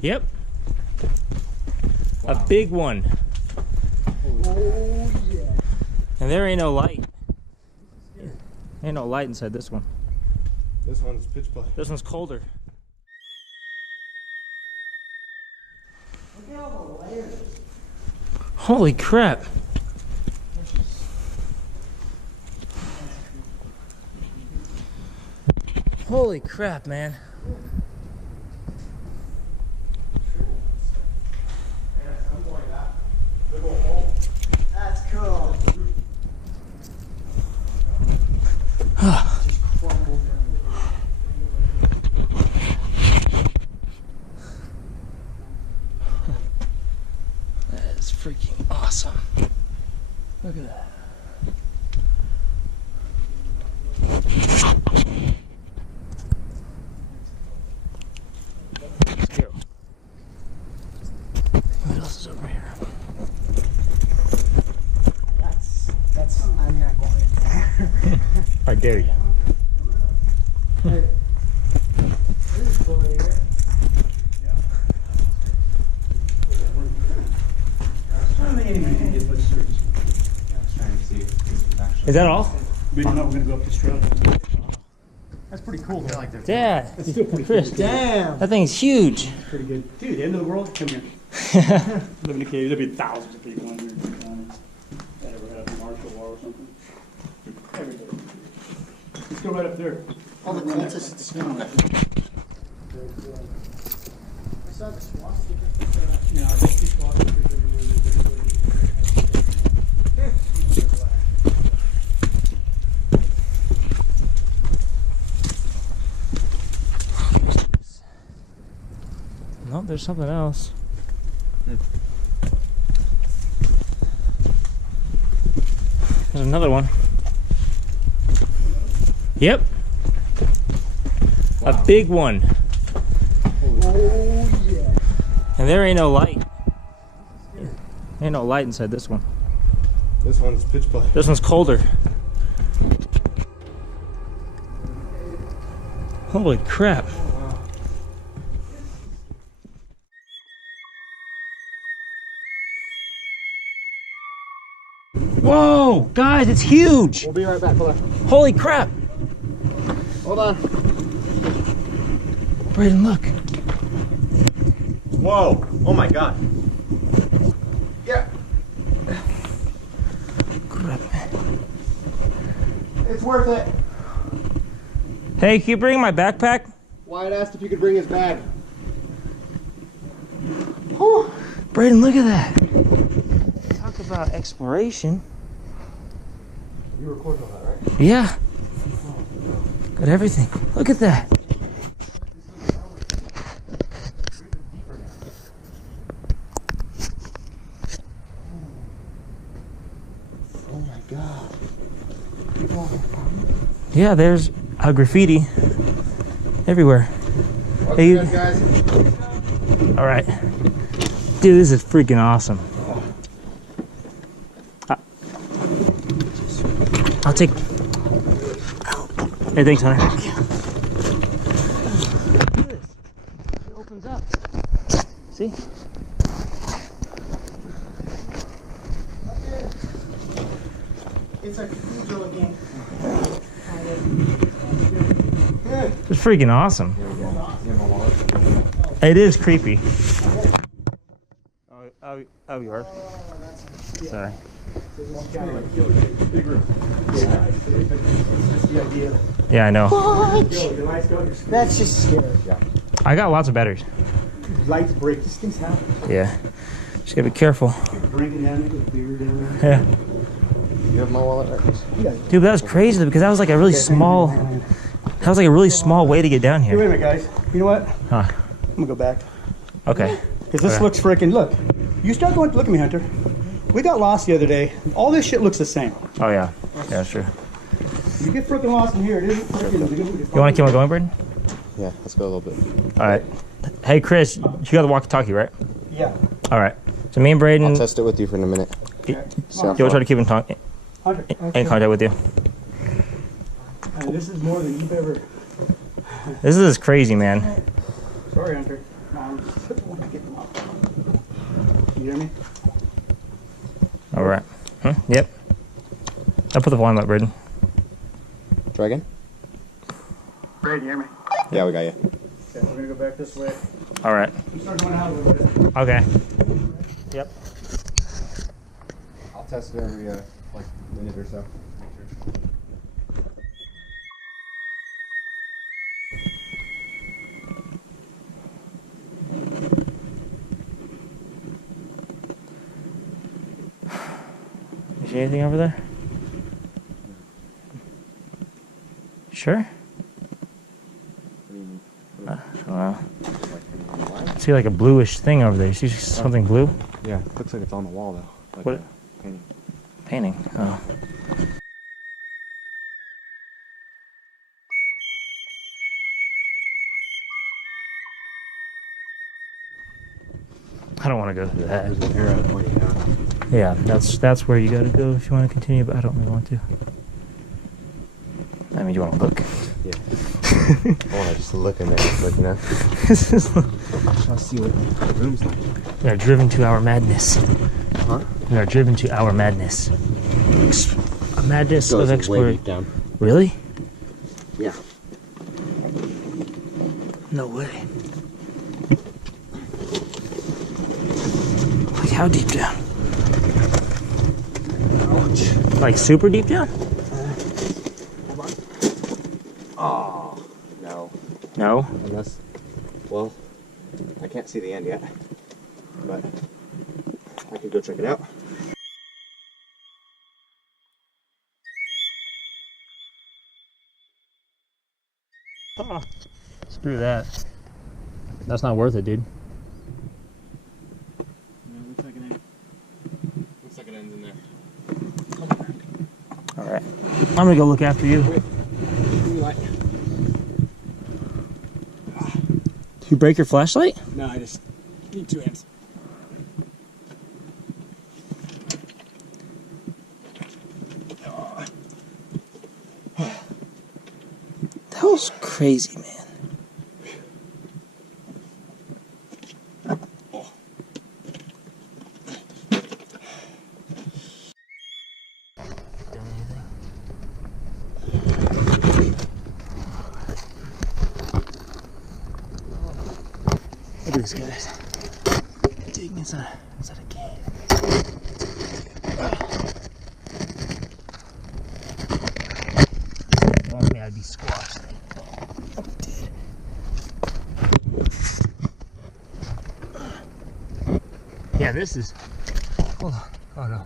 Yep. Wow. A big one. Oh, yeah. And there ain't no light. Ain't no light inside this one. This one's pitch black. This one's colder. Look at all the layers. Holy crap. Holy crap, man. That's cool. Just crumbled down. That is freaking awesome. Look at that. Let's go. What else is over here? I'm not going in there. I dare you. Hey, this is cool here. Is that all? We don't know, we're gonna go up this trail. That's pretty cool though. Like that. Dad, That's still pretty Chris, cool. Damn. that thing's huge. Pretty good. Dude, the end of the world? Come here. Live in a cave. There'll be thousands of people in here. That ever had a martial law or something. Everybody. Let's go right up there. All the cultists smell it. I saw the swastika. Yeah, I think these swastikas everywhere. No, there's something else. There's another one. Yep. Wow. A big one. Oh, yeah. And there ain't no light. Ain't no light inside this one. This one's pitch black. This one's colder. Holy crap. Whoa, guys, it's huge. We'll be right back. Hold on. Holy crap. Hold on. Braden, look. Whoa. Oh my god. Yeah. Crap. It's worth it. Hey, can you bring my backpack? Wyatt asked if you could bring his bag. Oh, Braden, look at that. Talk about exploration. You recorded all that, right? Yeah. Got everything. Look at that. Oh my god. Yeah, there's a graffiti everywhere. What's Hey, good, guys? All right. Dude, this is freaking awesome. I'll take... Hey, thanks, Hunter. Look at this. It opens up. See? It's a cathedral again. It's freaking awesome. It is creepy. Oh, you are? Sorry. Yeah, I know. What? Lights go, That's just scary. I got lots of batteries. lights break. These things happen. Yeah. Just gotta be careful. Drinking down there, with beer down there. Yeah. You have my wallet right? Dude, that was crazy because that was like a really small... That was like a really small way to get down Hey, wait here. a minute, guys. You know what? Huh. I'm gonna go back. Okay. Because this Okay. looks freaking, look. You start going, look at me, Hunter. We got lost the other day. All this shit looks the same. Oh, yeah. Yeah, that's true. You get freaking lost in here. It isn't freaking. You want to keep on going, Braden? Yeah, let's go a little bit. All right. Hey, Chris, you got the walkie-talkie, right? Yeah. All right. So me and Braden... I'll test it with you for in a minute. You'll try to keep in Hunter. contact with you. And this is more than you've ever. This is crazy, man. Sorry, Hunter. No, arms. When I get them up. You hear me? All right. Yep. I'll put the volume up, Braden. Try again? Brad, you hear me? Yeah, we got you. Okay, we're gonna go back this way. All right. We start going out a little bit. Okay. Yep. I'll test it every like minute or so. You see anything over there? Sure? Well, I see like a bluish thing over there. You see something blue? Yeah, looks like it's on the wall though. Like What? Painting. Painting. Oh. I don't want to go through that. There's an arrow pointing out. Yeah, that's where you gotta go if you want to continue, but I don't really want to. I mean, you want to look? Yeah. I want to just look in there, look, you know? This is. Let's see what the room's like. We are driven to our madness. Huh? We are driven to our madness. A madness of exploration. Down. Really? Yeah. No way. Like how deep down? Ouch. Like super deep down? Hold on. Oh, no. No. Unless, well, I can't see the end yet, but I can go check it out. Oh, screw that. That's not worth it, dude. Looks like it ends in there. Alright. I'm gonna go look after you. Wait. Light. Did you break your flashlight? No, I just need 2 hands. That was crazy, man. Look at these guys digging inside a cave. Oh man, I'd be squashed. I'm dead. Yeah, this is. Hold on. Oh no.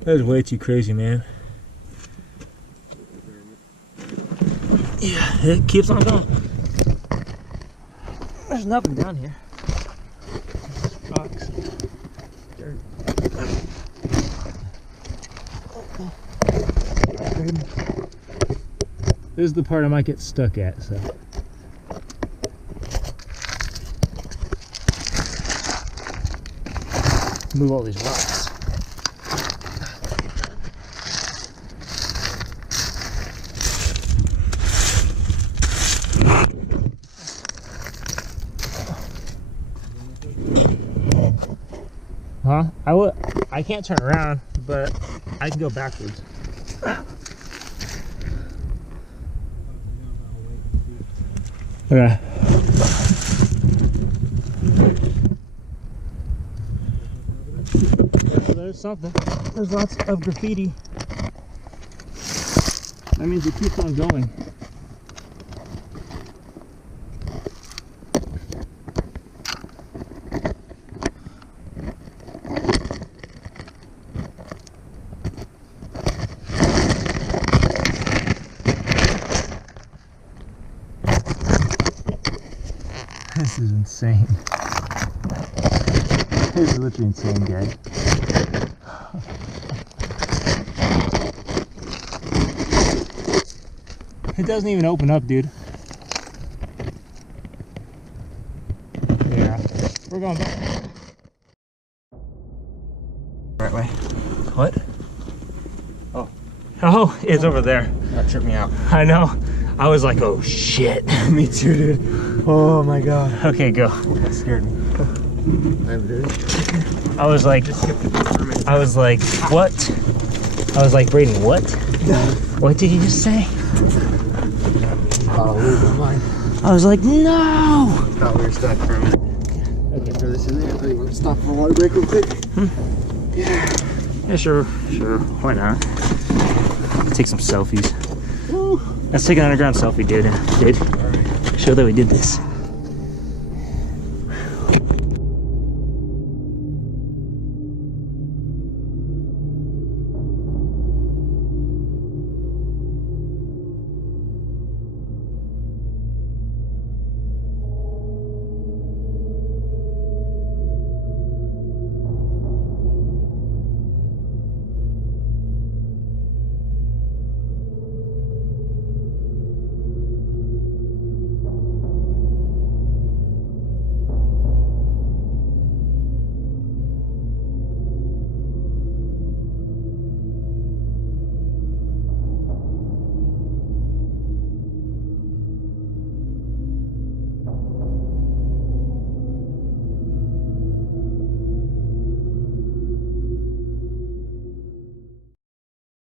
That is way too crazy, man. Yeah, it keeps on going. There's nothing down here. Rocks, dirt. This is the part I might get stuck at, so. Move all these rocks. Huh? I can't turn around, but I can go backwards. Okay. Yeah, there's something. There's lots of graffiti. That means it keeps on going. This is insane. This is literally insane, guys. It doesn't even open up, dude. Yeah, we're going back. Right way. What? Oh, it's over there. That tripped me out. I know. I was like, oh shit. Me too, dude. Oh my god. Okay, go. That scared me. I'm very scared. I was like, what? I was like, Braden, what? What did you just say? Oh, lose my mind. I was like, no! Thought we were stuck for a minute. Okay, throw this in there. I thought you wanted to stop for a water break real quick. Yeah. Yeah, sure. Why not? Take some selfies. Woo. Let's take an underground selfie, dude. Show that we did this.